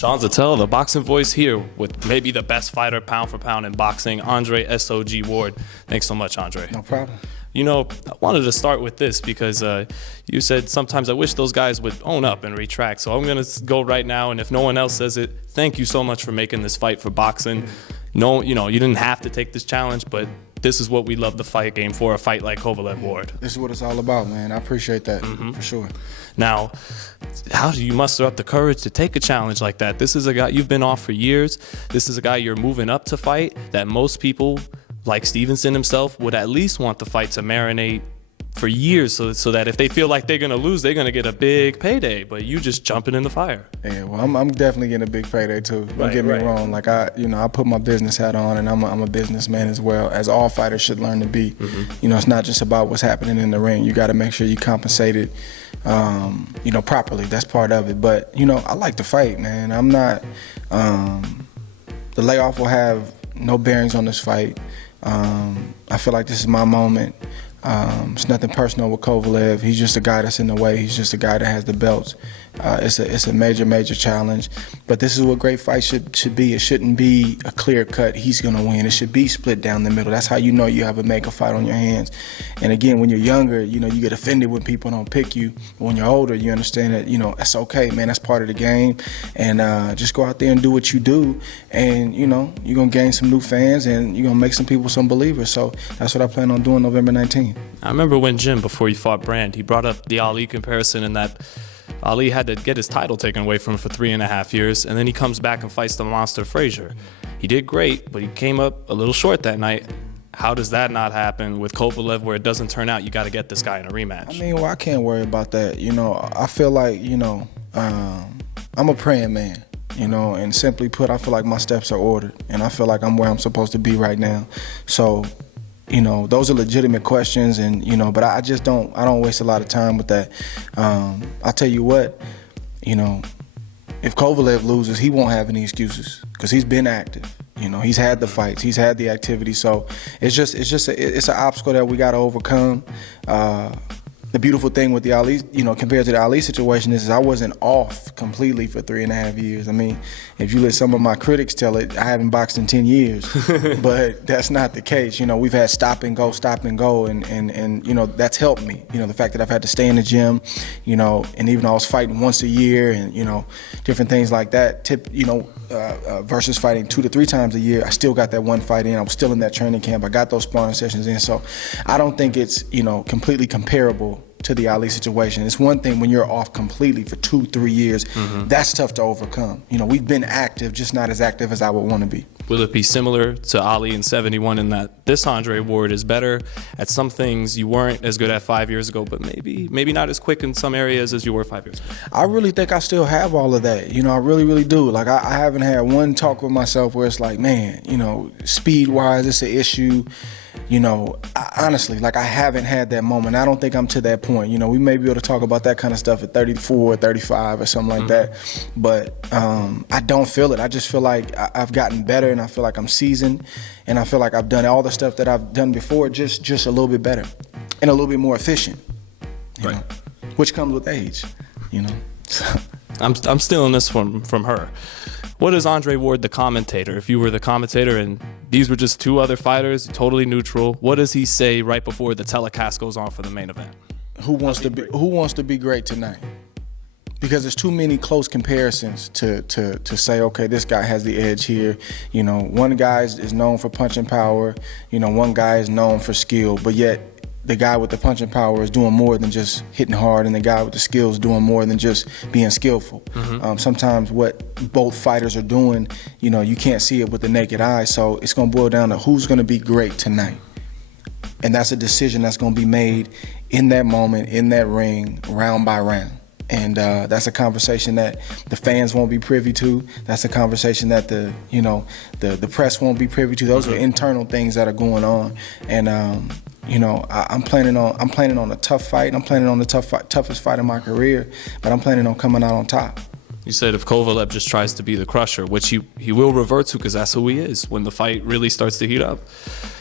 Sean Zattel, the boxing voice, here with maybe the best fighter pound for pound in boxing, Andre SOG Ward. Thanks so much, Andre. No problem. You know, I wanted to start with this because you said sometimes I wish those guys would own up and retract. So I'm going to go right now, and if no one else says it, thank you so much for making this fight for boxing. No, you know, you didn't have to take this challenge, but this is what we love the fight game for, a fight like Kovalev Ward. This is what it's all about, man. I appreciate that, for sure. Now, how do you muster up the courage to take a challenge like that? This is a guy, you've been off for years. This is a guy you're moving up to fight that most people, like Stevenson himself, would at least want the fight to marinate for years so that if they feel like they're going to lose, they're going to get a big payday. But you just jumping in the fire. Yeah, well, I'm definitely getting a big payday too. Don't get me wrong. Like I put my business hat on, and I'm a businessman as well, as all fighters should learn to be. You know, it's not just about what's happening in the ring. You got to make sure you compensated, properly. That's part of it. But I like to fight, man. I'm not. The layoff will have no bearings on this fight. I feel like this is my moment. It's nothing personal with Kovalev. He's just a guy that's in the way. He's just a guy that has the belts. It's a major challenge. But this is what great fights should be. It shouldn't be a clear cut, he's going to win. It should be split down the middle. That's how you know you have a mega fight on your hands. And again, when you're younger, you get offended when people don't pick you. But when you're older, you understand that, that's okay, man. That's part of the game. And just go out there and do what you do. And, you're going to gain some new fans, and you're going to make some people some believers. So that's what I plan on doing November 19th. I remember when Jim, before he fought Brand, he brought up the Ali comparison, and that Ali had to get his title taken away from him for 3.5 years, and then he comes back and fights the monster Frazier. He did great, but he came up a little short that night. How does that not happen with Kovalev, where it doesn't turn out you got to get this guy in a rematch? I mean, well, I can't worry about that. I feel like, I'm a praying man. And simply put, I feel like my steps are ordered, and I feel like I'm where I'm supposed to be right now. So, those are legitimate questions, and but I don't waste a lot of time with that. I'll tell you what, if Kovalev loses, he won't have any excuses because he's been active. He's had the fights, he's had the activity. So it's an obstacle that we got to overcome. The beautiful thing with the Ali, compared to the Ali situation is I wasn't off completely for 3.5 years. I mean, if you let some of my critics tell it, I haven't boxed in 10 years, but that's not the case. We've had stop and go, and that's helped me. The fact that I've had to stay in the gym, and even though I was fighting once a year and, different things like that, versus fighting 2 to 3 times a year, I still got that one fight in. I was still in that training camp. I got those sparring sessions in. So I don't think it's, completely comparable to the Ali situation. It's one thing when you're off completely for 2-3 years. That's tough to overcome. We've been active, just not as active as I would want to be. Will it be similar to Ali in '71 in that this Andre Ward is better at some things you weren't as good at 5 years ago, but maybe not as quick in some areas as you were 5 years ago? I really think I still have all of that. I really do. Like I haven't had one talk with myself where it's like, man, speed-wise, it's an issue. Honestly, like I haven't had that moment. I don't think I'm to that point. We may be able to talk about that kind of stuff at 34, 35 or something like that. But I don't feel it. I just feel like I've gotten better, and I feel like I'm seasoned, and I feel like I've done all the stuff that I've done before, just a little bit better and a little bit more efficient, you know, which comes with age, I'm stealing this from her. What is Andre Ward, the commentator? If you were the commentator and these were just 2 other fighters, totally neutral, what does he say right before the telecast goes on for the main event? Who wants to be great tonight? Because there's too many close comparisons to say, okay, this guy has the edge here. One guy is known for punching power. One guy is known for skill, but yet the guy with the punching power is doing more than just hitting hard, and the guy with the skills doing more than just being skillful. Sometimes what both fighters are doing, you can't see it with the naked eye, so it's going to boil down to who's going to be great tonight. And that's a decision that's going to be made in that moment, in that ring, round by round. And that's a conversation that the fans won't be privy to. That's a conversation that the press won't be privy to. Those are internal things that are going on. And I'm planning on a tough fight. I'm planning on the toughest fight of my career, but I'm planning on coming out on top. You said if Kovalev just tries to be the crusher, which he will revert to because that's who he is when the fight really starts to heat up.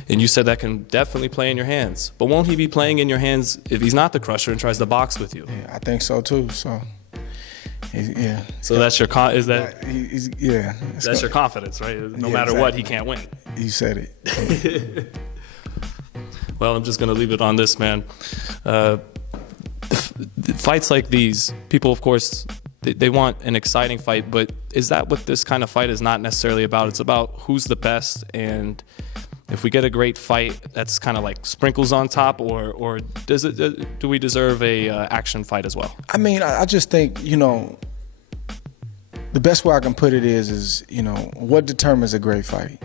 And you said that can definitely play in your hands. But won't he be playing in your hands if he's not the crusher and tries to box with you? Yeah, I think so too. So Yeah. So that's your Yeah. that's your confidence, right? No Yeah, matter what, exactly. he can't win. You said it. Well, I'm just going to leave it on this, man. Fights like these, people, of course, they want an exciting fight, but is that what this kind of fight is not necessarily about? It's about who's the best, and if we get a great fight, that's kind of like sprinkles on top, or do we deserve a action fight as well? I mean, I just think, you know, the best way I can put it is, you know, what determines a great fight?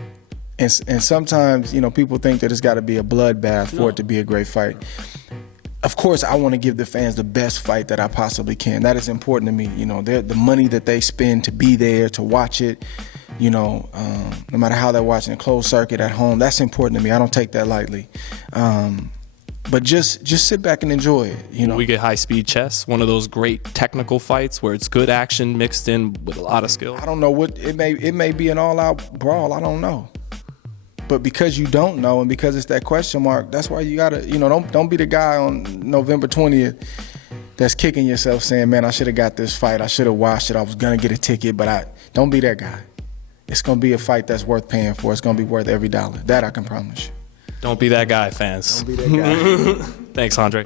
And sometimes, you know, people think that it's got to be a bloodbath for it to be a great fight. Of course, I want to give the fans the best fight that I possibly can. That is important to me. You know, the money that they spend to be there, to watch it, you know, no matter how they're watching a closed circuit at home, that's important to me. I don't take that lightly. But just sit back and enjoy it. You know, We get high-speed chess, one of those great technical fights where it's good action mixed in with a lot of skill. I don't know what it may be an all-out brawl. I don't know. But because you don't know, and because it's that question mark, that's why you gotta, you know, don't be the guy on November 20th that's kicking yourself saying, man, I should have got this fight. I should have watched it. I was gonna get a ticket, but don't be that guy. It's gonna be a fight that's worth paying for. It's gonna be worth every dollar. That I can promise you. Don't be that guy, fans. Don't be that guy. Thanks, Andre.